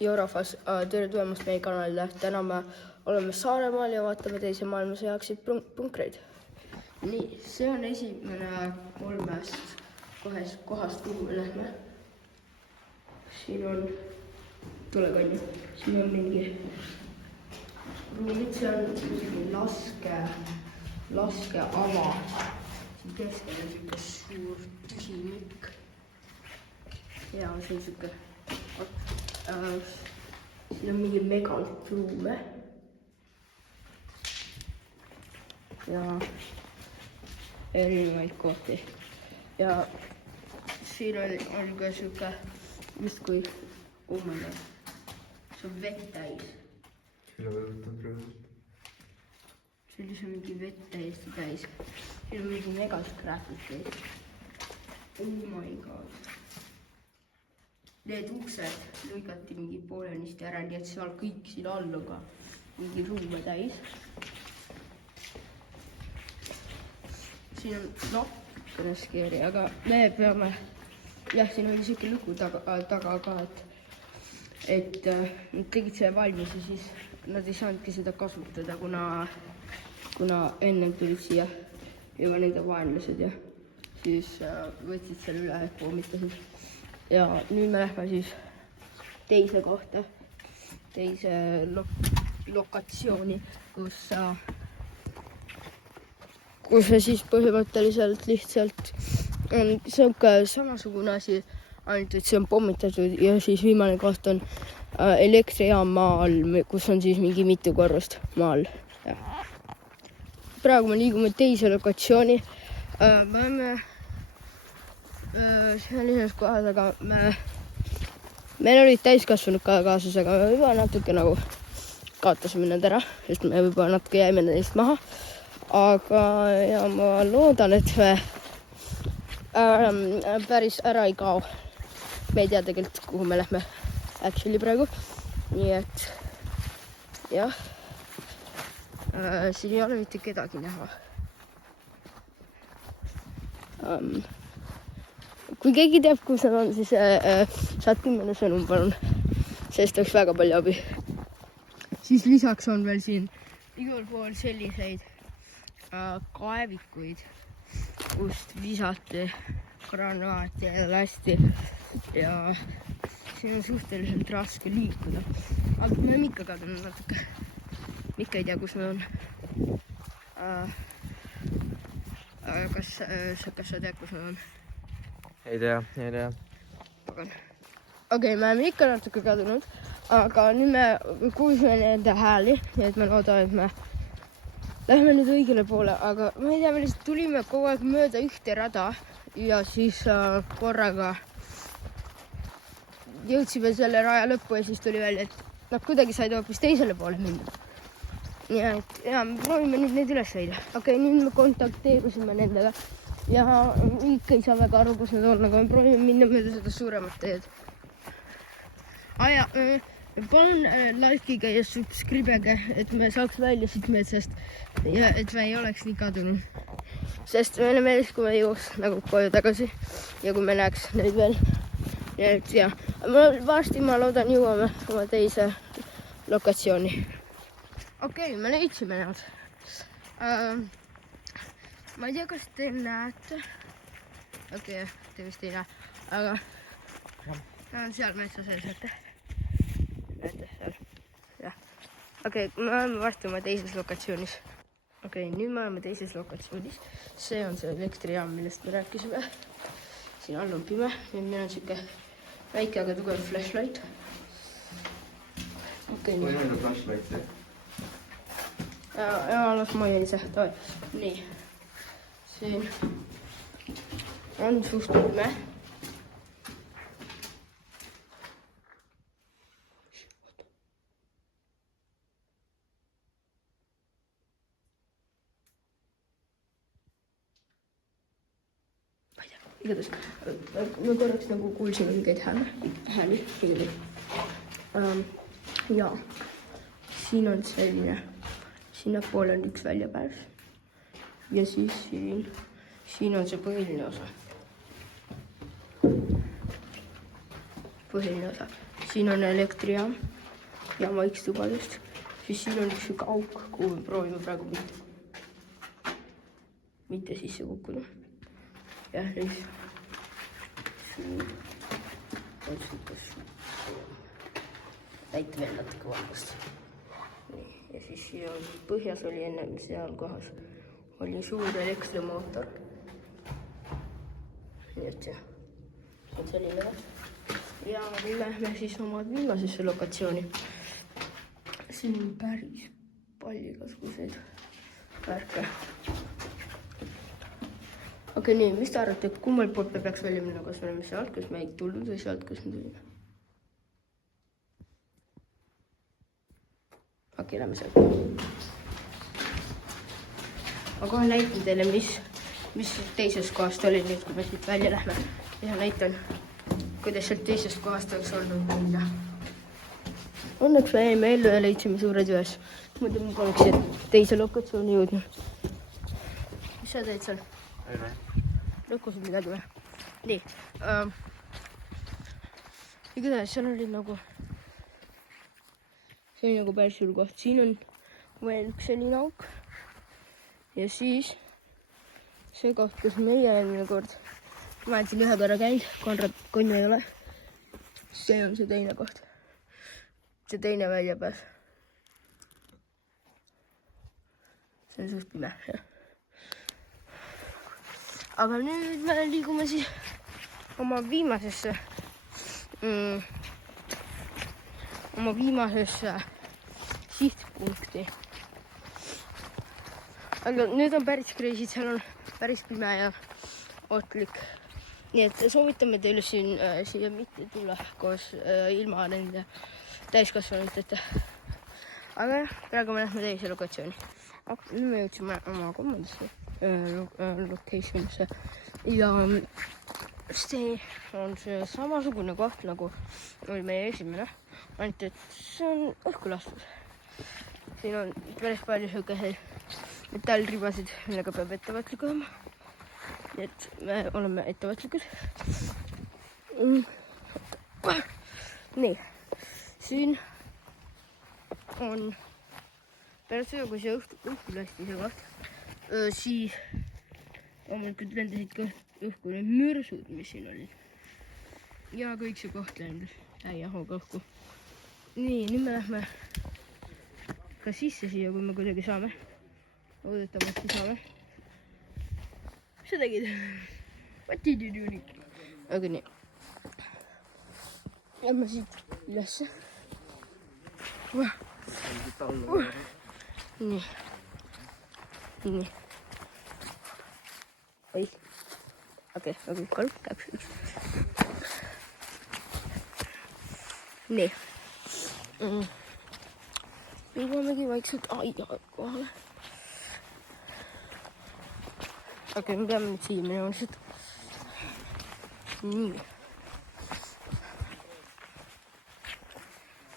ja rahvas, tere tulemast meie kanalile. Täna me oleme Saaremaal ja vaatame teise maailmasõja aegseid punkreid. Nii, see on esimene 3 kohast, kuhu me lähme. Siin on tulekanju, siin on mingi see on mingi laskeala. Siin keskel on siuke suur tühimik. Ja see on siuke siin on mingi megantruume ja erinevaid kohti ja siin on ka siuke justkui see on vett täis. Sellis on mingi vett täiesti täis. Siin on mingi megaskraafikeid. Oh my god. Need uksed lõigati mingi poolenisti ära, nii et seal kõik siin all on ka mingi ruume täis. Siin on natukene skeeri, aga me peame, jah, siin oli siuke lugu taga ka, et nad tegid selle valmis ja siis nad ei saanudki seda kasutada, kuna ennem tulid siia juba nende vaenlased ja siis võtsid selle üle, et pommitasid. Ja nüüd me lähme siis teise kohta, teise lokatsiooni, kus see siis põhimõtteliselt lihtsalt on siuke samasugune asi, ainult et see on pommitatud ja siis viimane koht on elektrijaam maa all, kus on siis mingi mitu korrust maa all. Praegu me liigume teise lokatsiooni. Me oleme sellises kohas, aga meil olid täiskasvanud kaasas, aga me juba natuke nagu kaotasime need ära, sest me juba natuke jäime neist maha. Aga ja ma loodan, et me päris ära ei kao. Me ei tea tegelikult, kuhu me lähme actually praegu. Nii et jah, siin ei ole mitte kedagi näha. Kui keegi teab, kus nad on, siis saatke mulle sõnum, palun. Sest oleks väga palju abi. Siis lisaks on veel siin igal pool selliseid kaevikuid, kust visati granaati ja lasti. Ja siin on suhteliselt raske liikuda. Aga me oleme ikka kadunud natuke. Ikka ei tea, kus nad on. Kas sa tead, kus nad on? Ei tea. Okei, me oleme ikka natuke kadunud, aga nüüd me kuulsime nende hääli, nii et me loodame, et me lähme nüüd õigele poole, aga ma ei tea, me lihtsalt tulime kogu aeg mööda ühte rada ja siis korraga jõudsime selle raja lõppu ja siis tuli välja, et nad kuidagi said hoopis teisele poole minna. Nii et ja me proovime nüüd neid üles leida. Okei, nüüd me kontakteerusime nendega. Ja ikka ei saa väga aru, kus nad on, aga me proovime minna mööda seda suuremat teed. Palun likeige ja subscribege, et me saaks välja siit metsast ja et me ei oleks nii kadunud. Sest meile meeldis, kui me jõuaks nagu koju tagasi ja kui me näeks neid veel. Ja varsti ma loodan jõuame oma teise lokatsiooni. Okei, me leidsime nad. Ma ei tea, kas te näete. Okei, te vist ei näe, aga nad on seal metsa sees, näete seal. Jah. Okei, me oleme varsti oma teises lokatsioonis. Okei, nüüd me oleme teises lokatsioonis. See on see elektrijaam, millest me rääkisime. Siin all on pime. Nüüd meil on siuke väike, aga tugev flashlight. Okei. Või on flashlight see? Ja las ma jäin see. Nii. Siin on suht pime. Ma ei tea, igatahes. Me korraks nagu kuulsime mingeid hääli. Ja siin on selline, sinna poole on üks väljapääs. Ja siis siin on see põhiline osa. siin on elektrijaam ja maikstubadest. Siis siin on üks siuke auk, kuhu me proovime praegu mitte sisse kukkuda. Jah, siis näita veel natuke valgust. Ja siis siia põhjas oli ennem seal kohas oli suur elektrimootor. Nii et jah, see on selline koht. Ja nüüd lähme siis oma viimasesse lokatsiooni. Siin on päris palju igasuguseid värke. Okei, nii, mis te arvate, kummalt poolt me peaks välja minna, kas me oleme sealt, kus me ei tulnud või sealt, kus me tulime? Okei, lähme sealt. Ma kohe näitan teile, mis teisest kohast oli nüüd, kui me siit välja lähme. Ja näitan, kuidas sealt teisest kohast oleks olnud minna. Õnneks me jäime ellu ja leidsime suured ühes. Muidu ma poleks teise lokatsiooni jõudnud. Mis sa teed seal? Lõkkusid midagi või? Nii. Igatahes seal oli nagu... See on nagu päris suur koht. Siin on veel üks selline auk. Ja siis see koht, kus meie eelmine kord. Ma olen siin ühe korra käinud, Konrad Konju ei ole. See on see teine koht. See teine väljapääs. See on suht pime, jah. Aga nüüd me liigume siis oma viimasesse sihtpunkti. Aga nüüd on päris crazy, seal on päris pime ja ohtlik. Nii et soovitame teile siia mitte tulla koos ilma nende täiskasvanuteta. Aga praegu me lähme teise lokatsiooni. Nüüd me jõudsime oma kolmandasse locationisse. Ja see on see samasugune koht, nagu oli meie esimene. Ainult, et see on õhku lastud. Siin on päris palju selliseid metallribasid, millega peab ettevaatlik olema. Nii et me oleme ettevaatlikud. Nii, siin on pärast seda, kui see õhku lasti see koht, siis loomulikult lendasid ka õhku need mürsud, mis siin olid. Ja kõik see koht lendas täie hooga õhku. Nii, nüüd me lähme ka sisse siia, kui me kuidagi saame. Loodetavasti saame. Mis sa tegid? What did you do? Aga nii. Lähme siit ülesse. Nii. Nii. Oi. Okei, 3, 2, 1. Nii. Liiguamegi vaikselt aia kohale. Okei, me peame nüüd siia minema lihtsalt. Nii.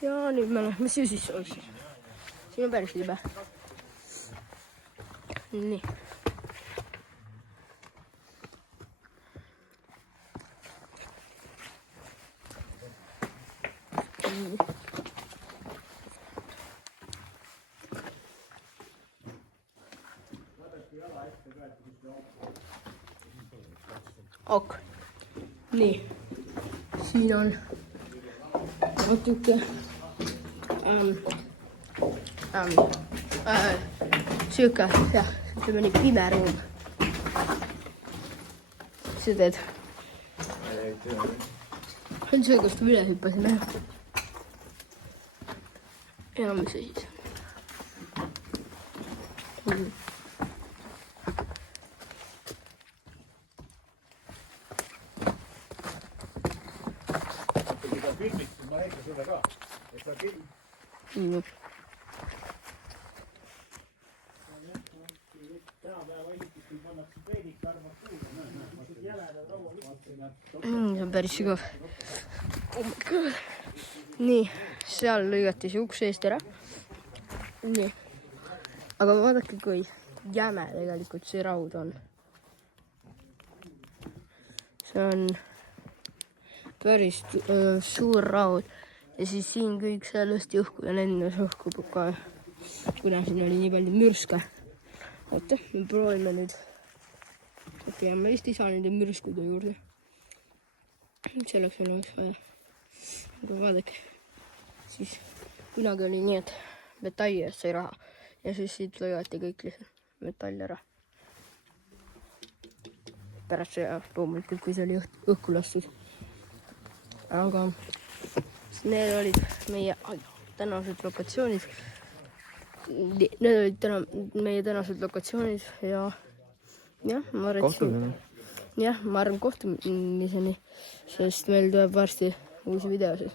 Ja nüüd me lähme siia sisse. Siin on päris libe. Nii. Ok. Nii. Siin on natuke siuke, jah, ütleme nii pime ruum. See teed. On see, kust üle hüppasime. Ja mis see siis? See on päris sügav. Oh my god. Nii, seal lõigati see uks eest ära. Nii. Aga vaadake, kui jäme tegelikult see raud on. See on päris suur raud. ja siis siin kõik sellest õhku ja lendas õhku ka, kuna siin oli nii palju mürske. oota, me proovime nüüd. peame vist ei saa nende mürskude juurde. selleks oleks vaja. aga vaadake, siis kunagi oli nii, et metalli eest sai raha ja siis siit lõigati kõik lihtsalt metall ära. pärast sõja loomulikult, kui see oli õhku lastud. aga need olid meie tänased lokatsioonid. Need olid meie tänased lokatsioonid ja jah, ma arvan, ma arvan kohtumiseni, sest meil tuleb varsti uusi videosid.